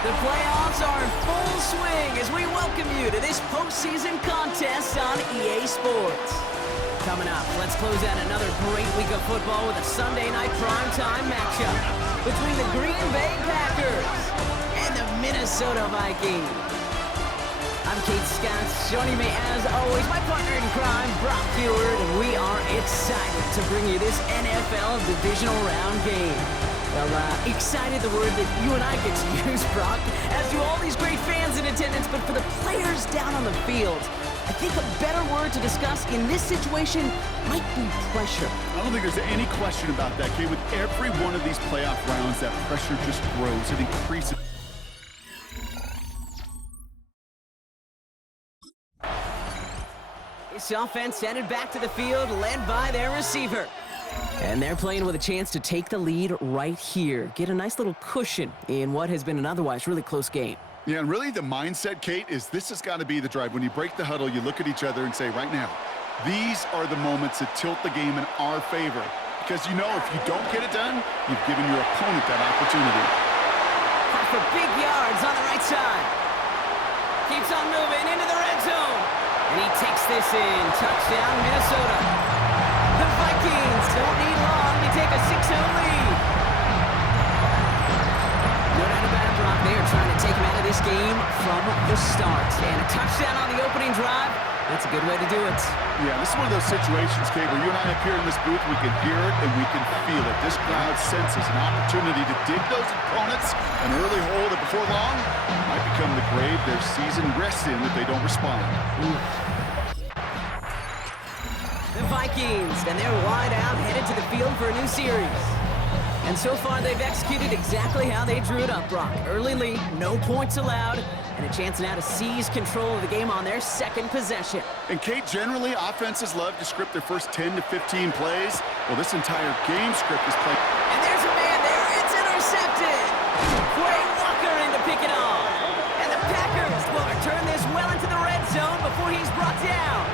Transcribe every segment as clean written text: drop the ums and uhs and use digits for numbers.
The playoffs are in full swing as we welcome you to this postseason contest on EA Sports. Coming up, let's close out another great week of football with a Sunday night primetime matchup between the Green Bay Packers and the Minnesota Vikings. I'm Kate Scott. Joining me as always, my partner in crime, Brock Heward, and we are excited to bring you this NFL divisional round game. Well, excited, the word that you and I get to use, Brock, as do all these great fans in attendance, but for the players down on the field, I think a better word to discuss in this situation might be pressure. I don't think there's any question about that, Kate. With every one of these playoff rounds, that pressure just grows. It increases. This offense headed back to the field, led by their receiver. And they're playing with a chance to take the lead right here. Get a nice little cushion in what has been an otherwise really close game. Yeah, and really the mindset, Kate, is this has got to be the drive. When you break the huddle, you look at each other and say, right now, these are the moments that tilt the game in our favor. Because you know if you don't get it done, you've given your opponent that opportunity. For big yards on the right side. Keeps on moving into the red zone. And he takes this in. Touchdown, Minnesota. The Vikings don't need long to take a 6-0 lead. No doubt about it, Brock. They are trying to take him out of this game from the start. And a touchdown on the opening drive, that's a good way to do it. Yeah, this is one of those situations, Kate, where you and I up here in this booth, we can hear it and we can feel it. This crowd senses an opportunity to dig those opponents an early hole that before long might become the grave their season rests in if they don't respond. The Vikings, and they're wide out, headed to the field for a new series. And so far, they've executed exactly how they drew it up, Brock. Early lead, no points allowed, and a chance now to seize control of the game on their second possession. And Kate, generally, offenses love to script their first 10 to 15 plays. Well, this entire game script is played. And there's a man there. It's intercepted. Quay Walker in to pick it off. And the Packers will return this well into the red zone before he's brought down.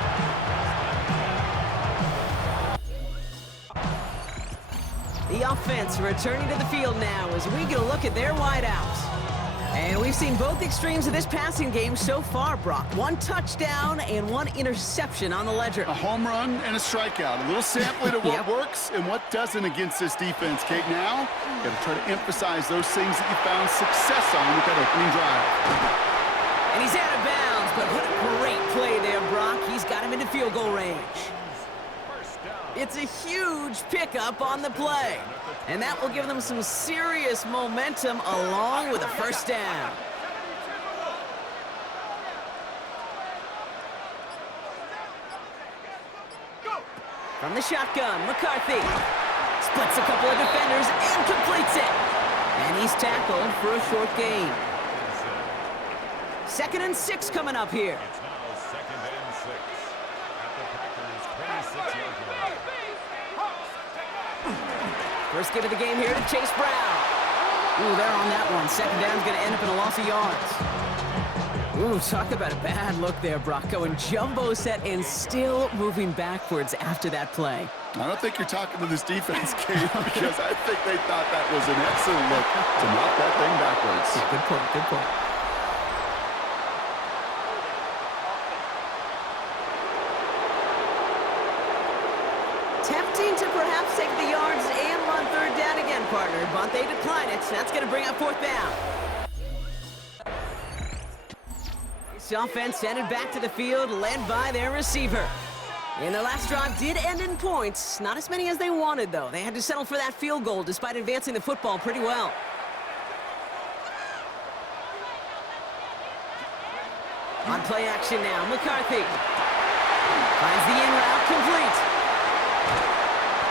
The offense returning to the field now as we get a look at their wideouts. And we've seen both extremes of this passing game so far, Brock. One touchdown and one interception on the ledger. A home run and a strikeout. A little sampling of what works and what doesn't against this defense, Kate. Now, got to try to emphasize those things that you found success on with that opening drive. And he's out of bounds, but what a great play there, Brock. He's got him into field goal range. It's a huge pickup on the play. And that will give them some serious momentum along with a first down. From the shotgun, McCarthy splits a couple of defenders and completes it. And he's tackled for a short gain. 2nd and 6 coming up here. First get of the game here to Chase Brown. Ooh, they're on that one. Second down's going to end up in a loss of yards. Ooh, talk about a bad look there, Brock. Going jumbo set and still moving backwards after that play. I don't think you're talking to this defense, Kate, because I think they thought that was an excellent look to knock that thing backwards. Yeah, good point, good point. Tempting to perhaps take the yards and run third down again, partner, but they decline it. That's going to bring up 4th down. This offense headed back to the field, led by their receiver. And their last drive did end in points. Not as many as they wanted, though. They had to settle for that field goal despite advancing the football pretty well. On play action now, McCarthy finds the in route complete.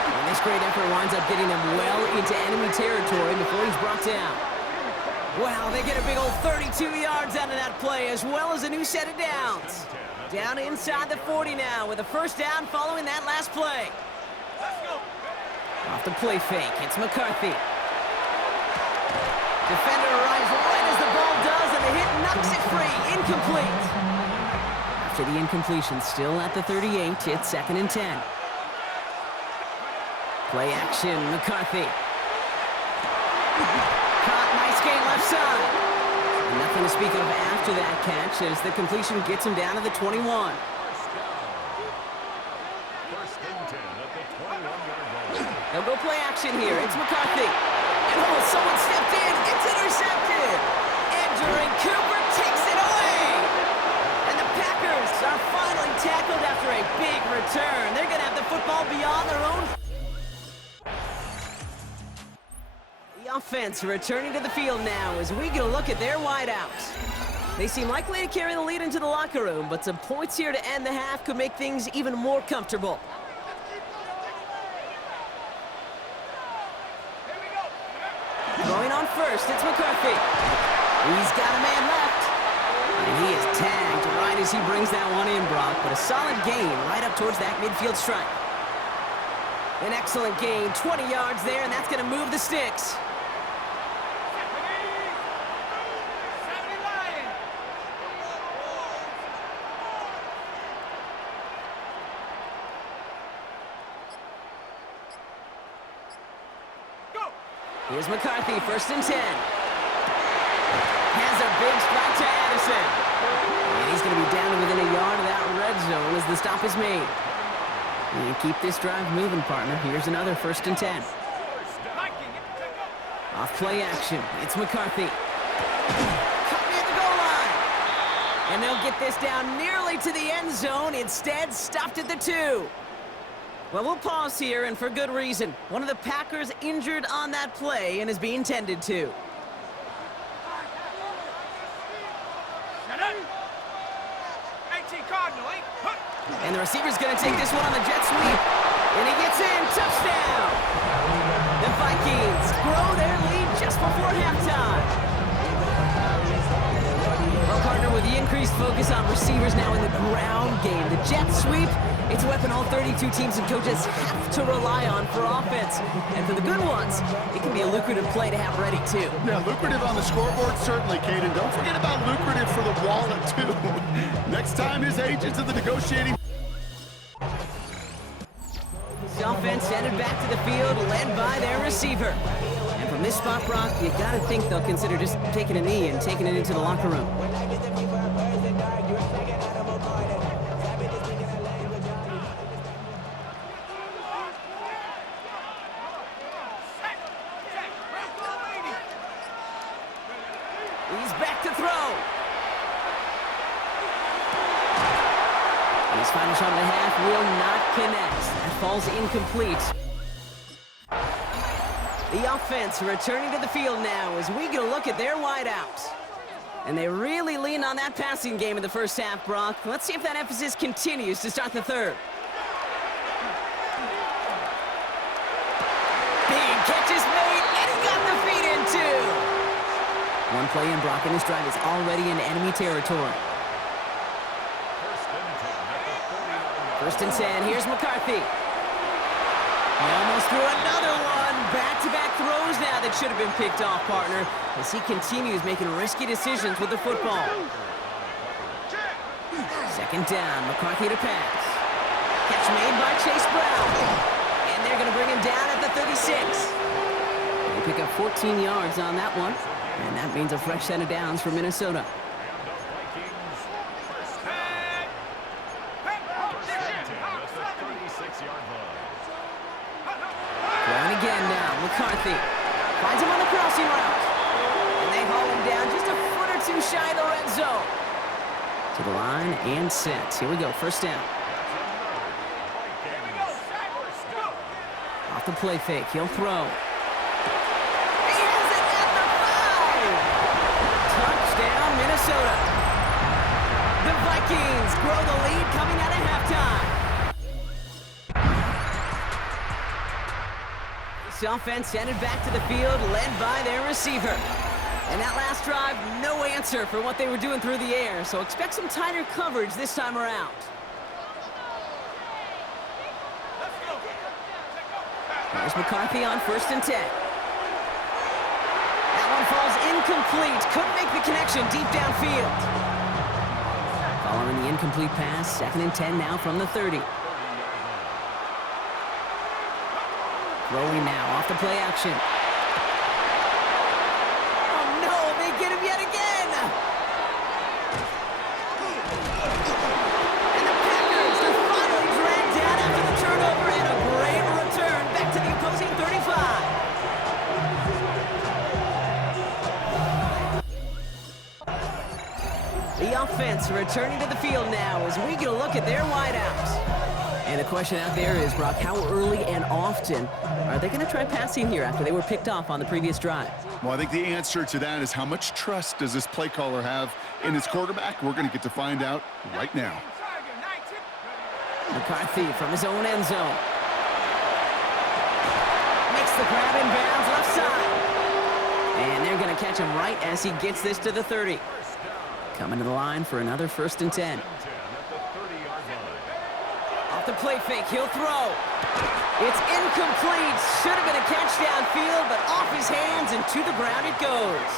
And this great effort winds up getting them well into enemy territory before he's brought down. Wow, they get a big old 32 yards out of that play, as well as a new set of downs. Down inside the 40 now with a first down following that last play. Off the play fake, it's McCarthy. Defender arrives right as the ball does, and the hit knocks it free. Incomplete. After the incompletion, still at the 38, it's 2nd and 10. Play action, McCarthy. Caught, nice game left side. Nothing to speak of after that catch as the completion gets him down to the 21. First and 10 at the 21-yard line. They'll go play action here. It's McCarthy. And someone stepped in. It's intercepted. Andrew Cooper takes it away. And the Packers are finally tackled after a big return. They're going to have the football beyond their own. The offense returning to the field now as we get a look at their wideouts. They seem likely to carry the lead into the locker room, but some points here to end the half could make things even more comfortable. Going on first, it's McCarthy. He's got a man left. And he is tagged right as he brings that one in, Brock. But a solid gain right up towards that midfield stripe. An excellent gain, 20 yards there, and that's going to move the sticks. Here's McCarthy, first and 10. Has a big strike to Addison. And he's going to be down to within a yard of that red zone as the stop is made. And keep this drive moving, partner. Here's another first and 10. Off play action. It's McCarthy. Cut near the goal line. And they'll get this down nearly to the end zone. Instead, stopped at the 2. Well, we'll pause here, and for good reason. One of the Packers injured on that play and is being tended to. And the receiver's going to take this one on the jet sweep. And he gets in. Touchdown! The Vikings grow their lead just before halftime. Well, partner, with the increased focus on receivers now in the ground game, the jet sweep, it's a weapon all 32 teams and coaches have to rely on for offense. And for the good ones, it can be a lucrative play to have ready, too. Yeah, lucrative on the scoreboard, certainly, Caden. Don't forget about lucrative for the wallet, too. Next time his agents of the negotiating... The offense headed back to the field, led by their receiver. And from this spot, Brock, you got to think they'll consider just taking a knee and taking it into the locker room. He's back to throw. And his final shot of the half will not connect. That falls incomplete. The offense returning to the field now as we get a look at their wideouts. And they really lean on that passing game in the first half, Brock. Let's see if that emphasis continues to start the third. Big catch is made, and he got the feet in too. One play in, Brock, and this drive is already in enemy territory. First and 10, here's McCarthy. He almost threw another one. Back-to-back throws now that should have been picked off, partner, as he continues making risky decisions with the football. Second down, McCarthy to pass. Catch made by Chase Brown. And they're going to bring him down at the 36. They pick up 14 yards on that one. And that means a fresh set of downs for Minnesota. Going again now, McCarthy finds him on the crossing route. And they haul him down just a foot or two shy of the red zone. To the line and set. Here we go, first down. Off the play fake, he'll throw. He has it at the 5! Touchdown, Minnesota. The Vikings grow the lead coming out of halftime. This offense headed back to the field, led by their receiver. And that last drive, no answer for what they were doing through the air, so expect some tighter coverage this time around. There's McCarthy on first and 10. That one falls incomplete. Couldn't make the connection deep downfield. Following the incomplete pass, second and 10 now from the 30. Throwing now off the play action. Oh no, they get him yet again! offense returning to the field now as we get a look at their wideouts. And the question out there is, Brock, how early and often are they going to try passing here after they were picked off on the previous drive? Well, I think the answer to that is how much trust does this play caller have in his quarterback? We're going to get to find out right now. McCarthy from his own end zone. Makes the grab in bounds left side. And they're going to catch him right as he gets this to the 30. Coming to the line for another 1st and 10. Off the play fake, he'll throw. It's incomplete. Should have been a catch downfield, but off his hands and to the ground it goes.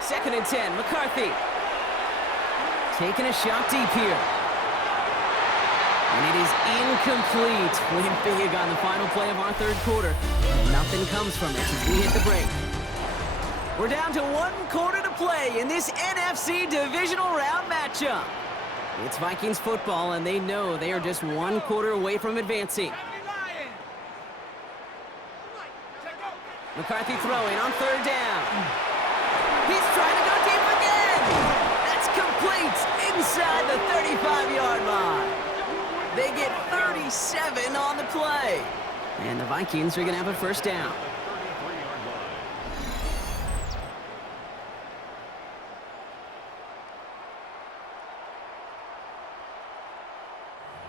Second and 10, McCarthy. Taking a shot deep here. And it is incomplete. Win big on the final play of our 3rd quarter. Nothing comes from it as we hit the break. We're down to 1 quarter to play in this NFC divisional round matchup. It's Vikings football, and they know they are just 1 quarter away from advancing. McCarthy throwing on 3rd down. He's trying to go deep again. That's complete inside the 35-yard line. They get 37 on the play. And the Vikings are going to have a 1st down.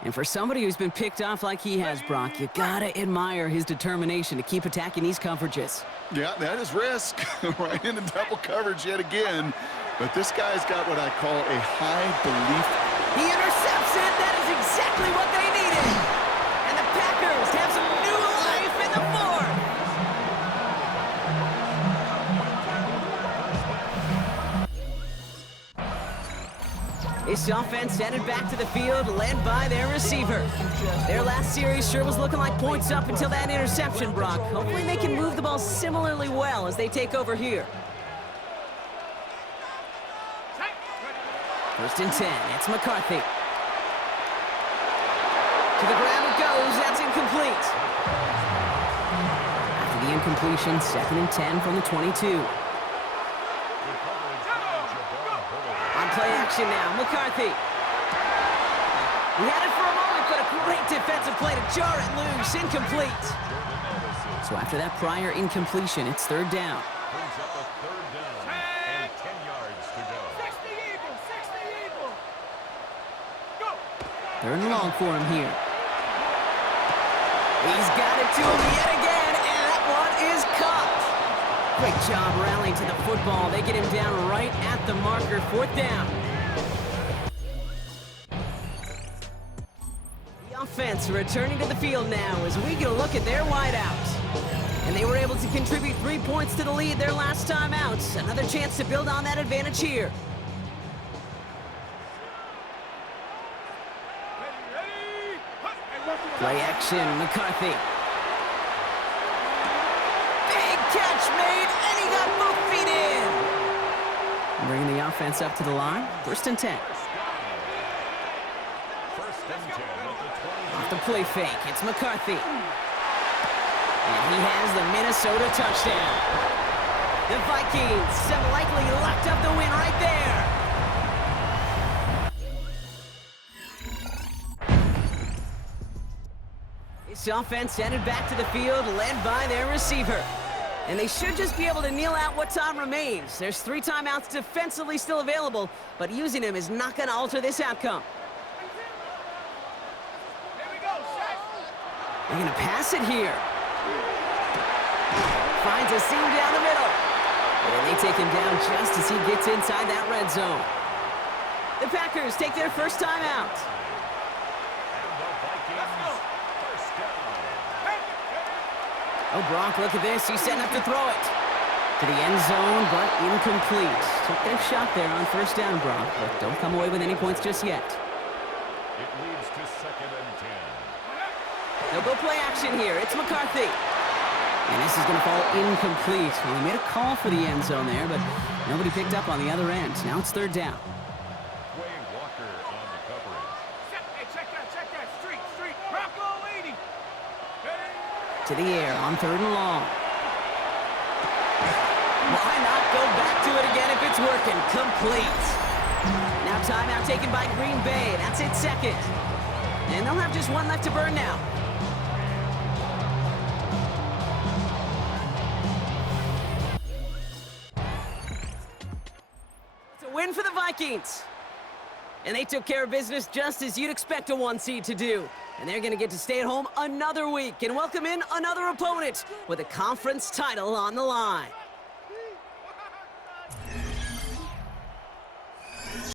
And for somebody who's been picked off like he has, Brock, you gotta admire his determination to keep attacking these coverages. Yeah, that is risk. Right into double coverage yet again. But this guy's got what I call a high belief. He intercepts it. That is exactly what they needed. And the Packers have some new life in the 4th. This offense headed back to the field, led by their receiver. Their last series sure was looking like points up until that interception, Brock. Hopefully they can move the ball similarly well as they take over here. 1st and 10, it's McCarthy. To the ground it goes, that's incomplete. After the incompletion, 2nd and 10 from the 22. Play action now, McCarthy. He had it for a moment, but a great defensive play to jar it loose, incomplete. So after that prior incompletion, it's 3rd down. Brings up a 3rd down and 10 yards to go. 3rd and long for him here. He's got it to him yet again, and that one is caught. Great job rallying to the football. They get him down right at the marker, 4th down. The offense returning to the field now as we get a look at their wideouts. And they were able to contribute 3 points to the lead their last time out. Another chance to build on that advantage here. Play action, McCarthy. Catch made, and he got both feet in. Bringing the offense up to the line. 1st and 10. Off the play fake, it's McCarthy. And he has the Minnesota touchdown. The Vikings have likely locked up the win right there. This offense headed back to the field, led by their receiver. And they should just be able to kneel out what time remains. There's 3 timeouts defensively still available, but using them is not going to alter this outcome. They're going to pass it here. Finds a seam down the middle. And they take him down just as he gets inside that red zone. The Packers take their 1st timeout. Oh, Brock, look at this. He's setting up to throw it. To the end zone, but incomplete. Took their shot there on 1st down, Brock, but don't come away with any points just yet. It leads to 2nd and 10. They'll go play action here. It's McCarthy. And this is going to fall incomplete. Well, he made a call for the end zone there, but nobody picked up on the other end. Now it's 3rd down. Walker on the coverage. Check that. Street. Bronco 80. To the air on 3rd and long. Why not go back to it again if it's working? Complete. Now timeout taken by Green Bay. That's it, 2nd. And they'll have just 1 left to burn now. It's a win for the Vikings. And they took care of business just as you'd expect a 1 seed to do. And they're going to get to stay at home another week and welcome in another opponent with a conference title on the line.